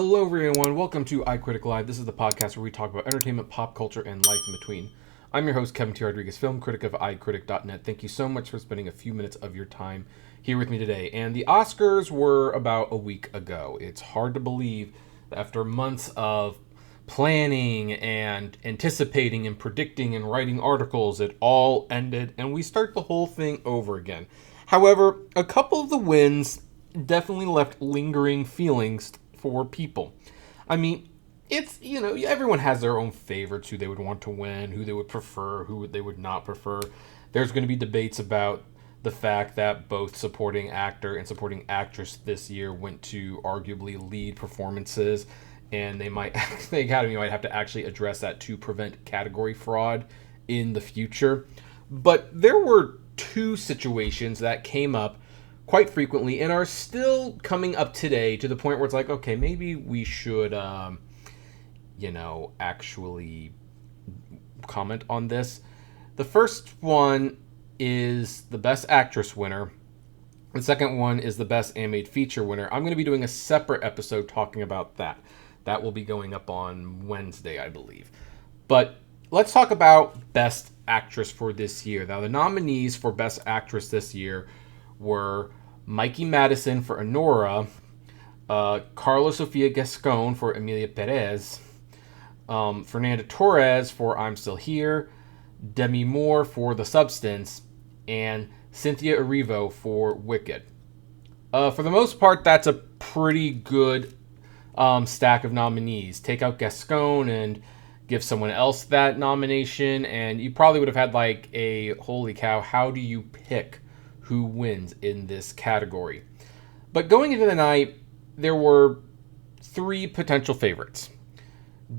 Hello, everyone. Welcome to iCritic Live. This is the podcast where we talk about entertainment, pop culture, and life in between. I'm your host, Kevin T. Rodriguez, film critic of iCritic.net. Thank you so much for spending a few minutes of your time here with me today. And the Oscars were about a week ago. It's hard to believe that after months of planning and anticipating and predicting and writing articles, it all ended and we start the whole thing over again. However, a couple of the wins definitely left lingering feelings for people. I mean, it's, everyone has their own favorites, who they would want to win, who they would prefer, who they would not prefer. There's going to be debates about the fact that both supporting actor and supporting actress this year went to arguably lead performances, and the Academy might have to actually address that to prevent category fraud in the future. But there were two situations that came up quite frequently and are still coming up today to the point where it's like, okay, maybe we should, actually comment on this. The first one is the Best Actress winner. The second one is the Best Animated Feature winner. I'm going to be doing a separate episode talking about that. That will be going up on Wednesday, I believe. But let's talk about Best Actress for this year. Now, the nominees for Best Actress this year were Mikey Madison for Anora, Carla Sofia Gascon for Emilia Perez, Fernanda Torres for I'm Still Here, Demi Moore for The Substance, and Cynthia Erivo for Wicked. For the most part, that's a pretty good stack of nominees. Take out Gascon and give someone else that nomination, and you probably would have had like a, holy cow, how do you pick who wins in this category? But going into the night, there were three potential favorites.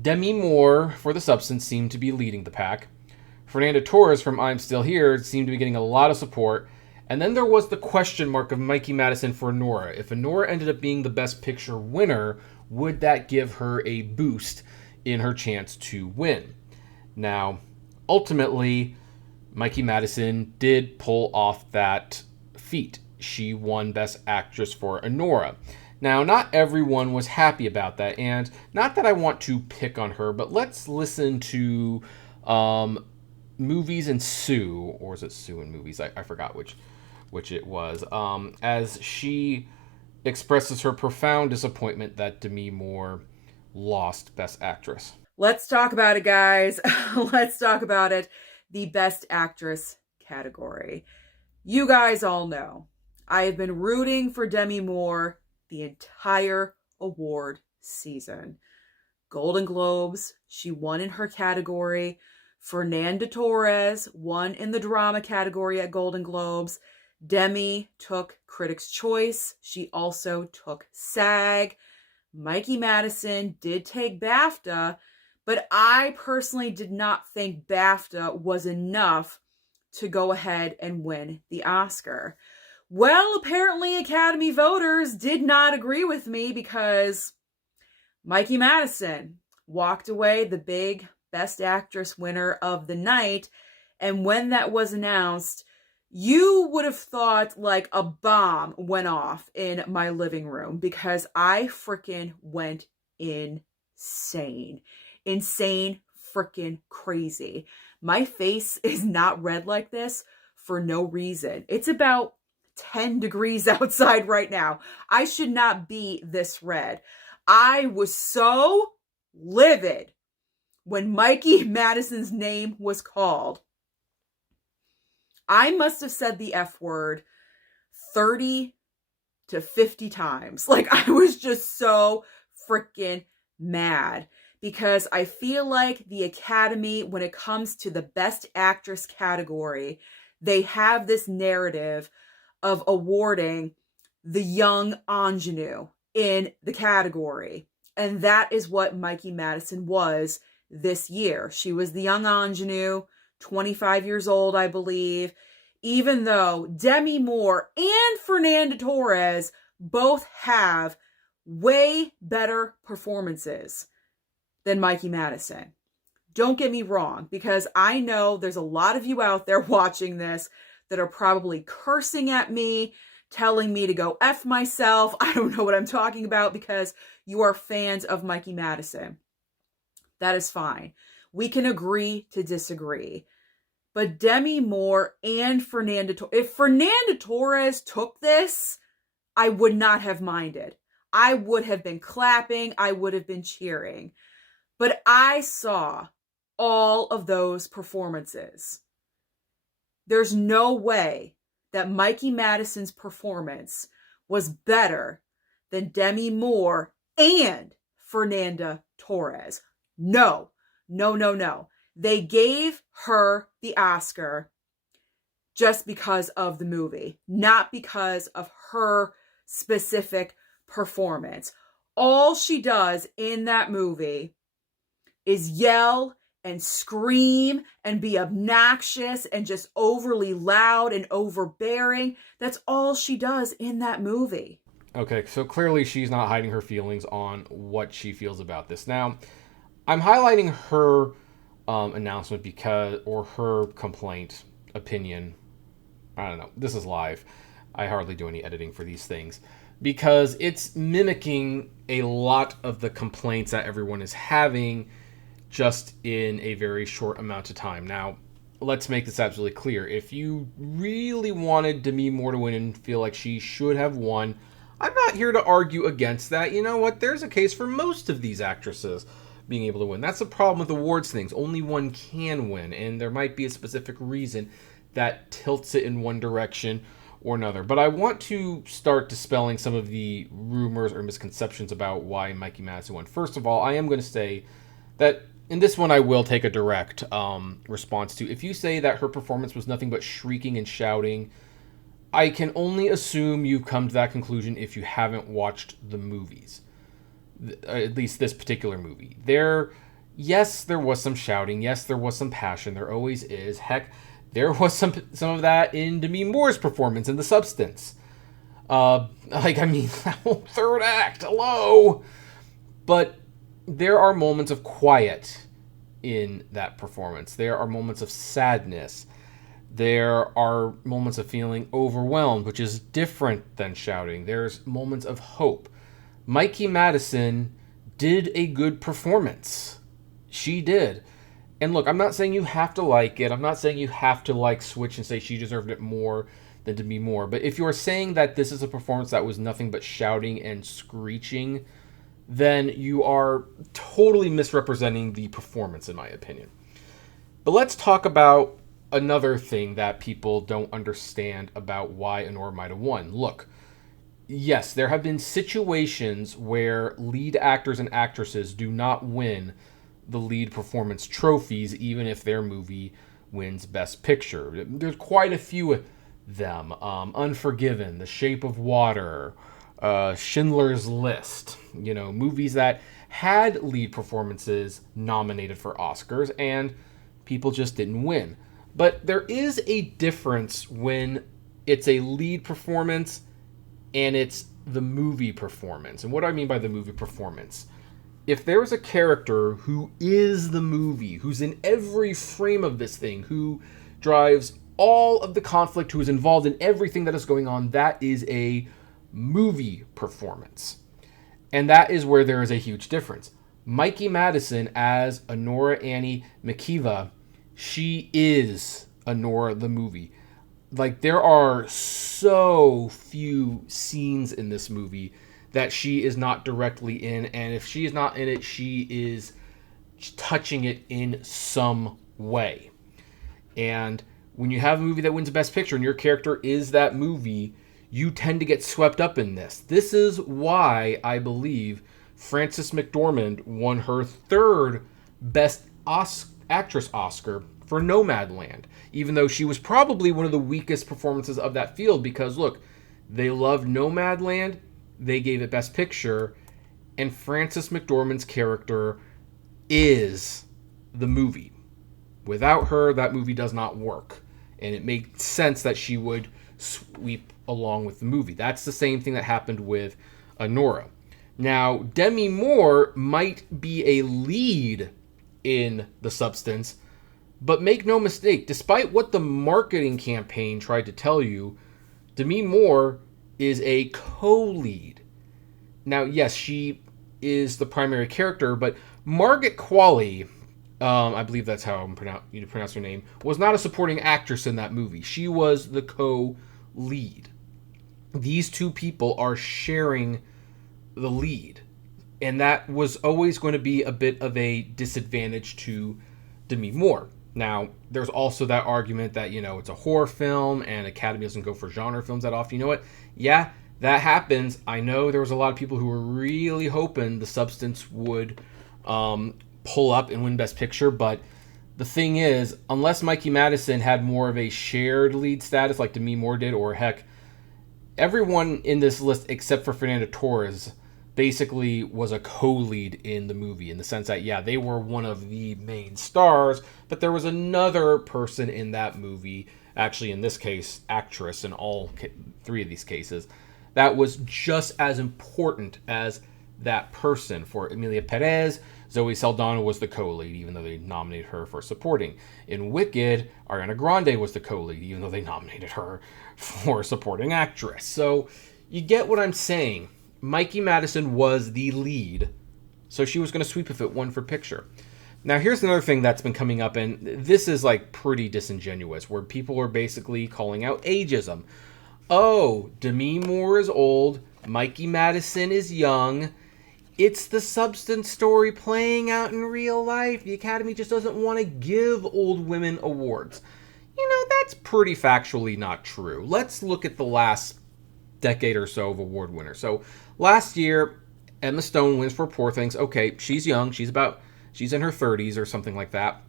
Demi Moore for The Substance seemed to be leading the pack. Fernanda Torres from I'm Still Here seemed to be getting a lot of support. And then there was the question mark of Mikey Madison for Anora. If Anora ended up being the Best Picture winner, would that give her a boost in her chance to win? Now, ultimately, Mikey Madison did pull off that feat. She won Best Actress for Anora. Now, not everyone was happy about that, and not that I want to pick on her, but let's listen to Movies and Sue, or is it Sue and Movies? I forgot which it was, as she expresses her profound disappointment that Demi Moore lost Best Actress. Let's talk about it, guys. Let's talk about it. The Best Actress category. You guys all know I have been rooting for Demi Moore the entire award season. Golden Globes, she won in her category. Fernanda Torres won in the drama category at Golden Globes. Demi took Critics' Choice. She also took SAG. Mikey Madison did take BAFTA, but I personally did not think BAFTA was enough to go ahead and win the Oscar. Well, apparently Academy voters did not agree with me, because Mikey Madison walked away the big Best Actress winner of the night. And when that was announced, you would have thought like a bomb went off in my living room, because I freaking went insane. Insane, freaking crazy. My face is not red like this for no reason. It's about 10 degrees outside right now. I should not be this red. I was so livid when Mikey Madison's name was called. I must have said the F word 30 to 50 times. Like, I was just so freaking mad, because I feel like the Academy, when it comes to the Best Actress category, they have this narrative of awarding the young ingenue in the category. And that is what Mikey Madison was this year. She was the young ingenue, 25 years old, I believe, even though Demi Moore and Fernanda Torres both have way better performances than Mikey Madison. Don't get me wrong, because I know there's a lot of you out there watching this that are probably cursing at me, telling me to go F myself. I don't know what I'm talking about, because you are fans of Mikey Madison. That is fine. We can agree to disagree. But Demi Moore and if Fernanda Torres took this, I would not have minded. I would have been clapping. I would have been cheering. But I saw all of those performances. There's no way that Mikey Madison's performance was better than Demi Moore and Fernanda Torres. No. They gave her the Oscar just because of the movie, not because of her specific performance. All she does in that movie is yell and scream and be obnoxious and just overly loud and overbearing. That's all she does in that movie. Okay, so clearly she's not hiding her feelings on what she feels about this. Now, I'm highlighting her announcement or her complaint, opinion. I don't know. This is live. I hardly do any editing for these things because it's mimicking a lot of the complaints that everyone is having just in a very short amount of time. Now, let's make this absolutely clear. If you really wanted Demi Moore to win and feel like she should have won, I'm not here to argue against that. You know what? There's a case for most of these actresses being able to win. That's the problem with awards things. Only one can win, and there might be a specific reason that tilts it in one direction or another. But I want to start dispelling some of the rumors or misconceptions about why Mikey Madison won. First of all, I am going to say that in this one I will take a direct response to. If you say that her performance was nothing but shrieking and shouting, I can only assume you've come to that conclusion if you haven't watched the movies. At least this particular movie. Yes, there was some shouting. Yes, there was some passion. There always is. Heck, there was some of that in Demi Moore's performance in The Substance. That whole third act. Hello. But there are moments of quiet in that performance. There are moments of sadness. There are moments of feeling overwhelmed, which is different than shouting. There's moments of hope. Mikey Madison did a good performance. She did. And look, I'm not saying you have to like it. I'm not saying you have to switch and say she deserved it more than Demi Moore. But if you're saying that this is a performance that was nothing but shouting and screeching, then you are totally misrepresenting the performance, in my opinion. But let's talk about another thing that people don't understand about why Anora might have won. Look, yes, there have been situations where lead actors and actresses do not win the lead performance trophies, even if their movie wins Best Picture. There's quite a few of them. Unforgiven, The Shape of Water, Schindler's List. Movies that had lead performances nominated for Oscars, and people just didn't win. But there is a difference when it's a lead performance and it's the movie performance. And what do I mean by the movie performance? If there's a character who is the movie, who's in every frame of this thing, who drives all of the conflict, who is involved in everything that is going on, that is a movie performance. And that is where there is a huge difference. Mikey Madison as Anora Annie Makiva, she is Anora the movie. There are so few scenes in this movie that she is not directly in, and if she is not in it, she is touching it in some way. And when you have a movie that wins Best Picture and your character is that movie, you tend to get swept up in this. This is why I believe Frances McDormand won her third Best Actress Oscar for Nomadland, even though she was probably one of the weakest performances of that field, because look, they loved Nomadland, they gave it Best Picture, and Frances McDormand's character is the movie. Without her, that movie does not work, and it makes sense that she would sweep along with the movie. That's the same thing that happened with Anora. Now, Demi Moore might be a lead in The Substance, but make no mistake, despite what the marketing campaign tried to tell you, Demi Moore is a co-lead. Now, yes, she is the primary character, but Margaret Qualley, I believe that's how you pronounce her name, was not a supporting actress in that movie. She was the co-lead. These two people are sharing the lead, and that was always going to be a bit of a disadvantage to Demi Moore. Now, there's also that argument that, it's a horror film and Academy doesn't go for genre films that often. You know what? Yeah, that happens. I know there was a lot of people who were really hoping The Substance would pull up and win Best Picture, but the thing is, unless Mikey Madison had more of a shared lead status like Demi Moore did, or heck, everyone in this list except for Fernando Torres basically was a co-lead in the movie, in the sense that, yeah, they were one of the main stars, but there was another person in that movie, actually in this case, actress in all three of these cases, that was just as important as that person. For Emilia Perez, Zoe Saldana was the co-lead, even though they nominated her for supporting. In Wicked, Ariana Grande was the co-lead, even though they nominated her for supporting actress. So you get what I'm saying. Mikey Madison was the lead, so she was going to sweep if it won for picture. Now, here's another thing that's been coming up, and this is like pretty disingenuous, where people are basically calling out ageism. Oh, Demi Moore is old, Mikey Madison is young. It's the Substance story playing out in real life. The Academy just doesn't want to give old women awards. That's pretty factually not true. Let's look at the last decade or so of award winners. So last year, Emma Stone wins for Poor Things. Okay, she's young. She's in her 30s or something like that.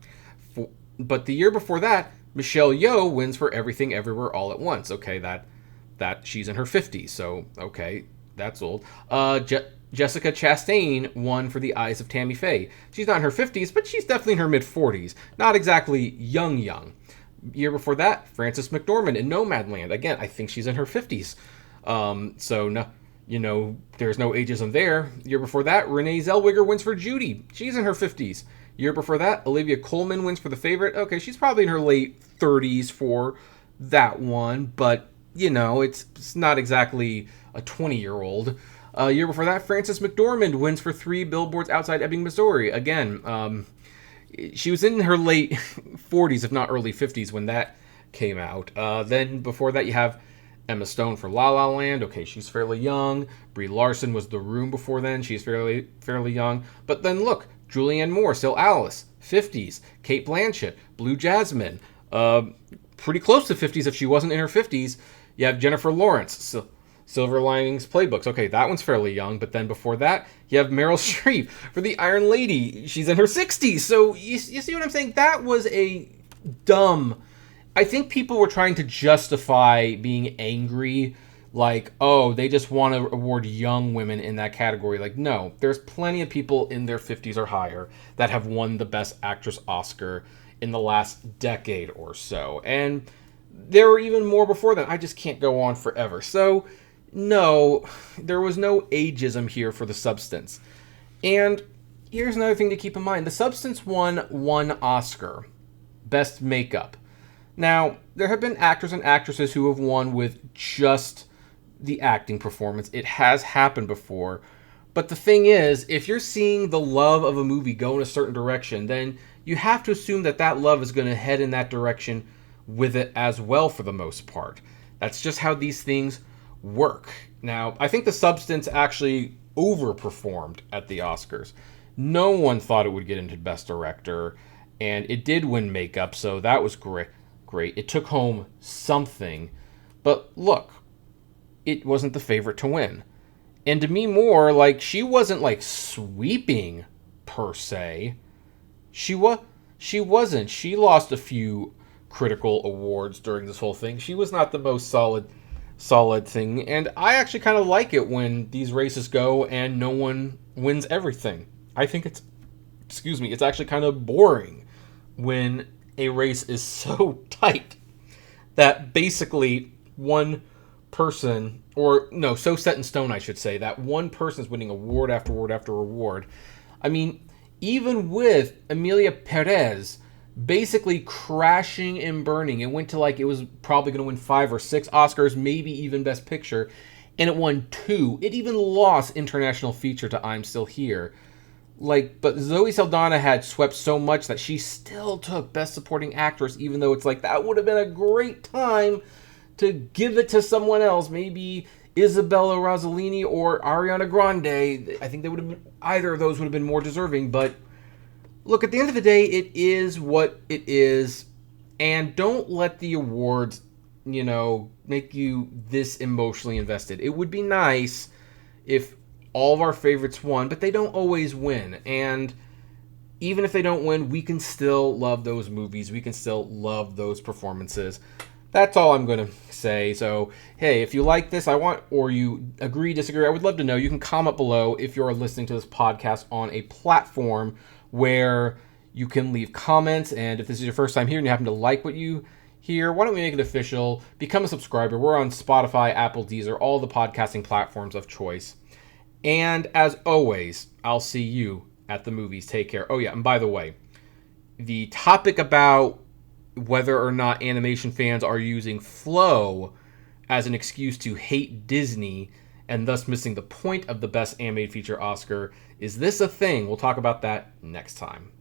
But the year before that, Michelle Yeoh wins for Everything Everywhere All at Once. Okay, that she's in her 50s. So, okay, that's old. Jessica Chastain won for The Eyes of Tammy Faye. She's not in her 50s, but she's definitely in her mid-40s. Not exactly young. Year before that, Frances McDormand in Nomadland. Again, I think she's in her 50s. So, no, there's no ageism there. Year before that, Renee Zellweger wins for Judy. She's in her 50s. Year before that, Olivia Colman wins for The Favorite. Okay, she's probably in her late 30s for that one, but, it's not exactly a 20-year-old. Year before that, Frances McDormand wins for 3 Billboards Outside Ebbing, Missouri. Again, she was in her late 40s, if not early 50s, when that came out. Then before that, you have Emma Stone for La La Land. Okay, she's fairly young. Brie Larson was The Room before then. She's fairly young. But then look, Julianne Moore, still Alice, 50s. Cate Blanchett, Blue Jasmine, pretty close to 50s if she wasn't in her 50s. You have Jennifer Lawrence, Silver Linings Playbooks. Okay, that one's fairly young. But then before that, you have Meryl Streep for The Iron Lady. She's in her 60s. So you see what I'm saying? That was a dumb... I think people were trying to justify being angry, like, oh, they just want to award young women in that category. Like, no, there's plenty of people in their 50s or higher that have won the Best Actress Oscar in the last decade or so. And there were even more before that. I just can't go on forever. So, no, there was no ageism here for The Substance. And here's another thing to keep in mind. The Substance won one Oscar, Best Makeup. Now, there have been actors and actresses who have won with just the acting performance. It has happened before. But the thing is, if you're seeing the love of a movie go in a certain direction, then you have to assume that that love is going to head in that direction with it as well for the most part. That's just how these things work. Now, I think The Substance actually overperformed at the Oscars. No one thought it would get into Best Director, and it did win makeup, so that was great. It took home something, but look, it wasn't the favorite to win. And Demi Moore, she wasn't sweeping per se. She wasn't. She lost a few critical awards during this whole thing. She was not the most solid thing, and I actually kind of like it when these races go and no one wins everything. I think it's actually kind of boring when a race is so tight that basically one person, so set in stone, I should say, that one person's winning award after award after award. I mean, even with Emilia Perez basically crashing and burning, it went to it was probably going to win 5 or 6 Oscars, maybe even Best Picture, and it won 2. It even lost international feature to I'm Still Here. But Zoe Saldana had swept so much that she still took Best Supporting Actress, even though it's like that would have been a great time to give it to someone else. Maybe Isabella Rossellini or Ariana Grande. I think they would have been, either of those would have been more deserving. But look, at the end of the day, it is what it is. And don't let the awards, make you this emotionally invested. It would be nice if all of our favorites won, but they don't always win. And even if they don't win, we can still love those movies. We can still love those performances. That's all I'm going to say. So, hey, if you like this, or you agree, disagree, I would love to know. You can comment below if you're listening to this podcast on a platform where you can leave comments. And if this is your first time here and you happen to like what you hear, why don't we make it official? Become a subscriber. We're on Spotify, Apple, Deezer, all the podcasting platforms of choice. And as always, I'll see you at the movies. Take care. Oh, yeah, and by the way, the topic about whether or not animation fans are using flow as an excuse to hate Disney and thus missing the point of the Best Animated Feature Oscar, is this a thing? We'll talk about that next time.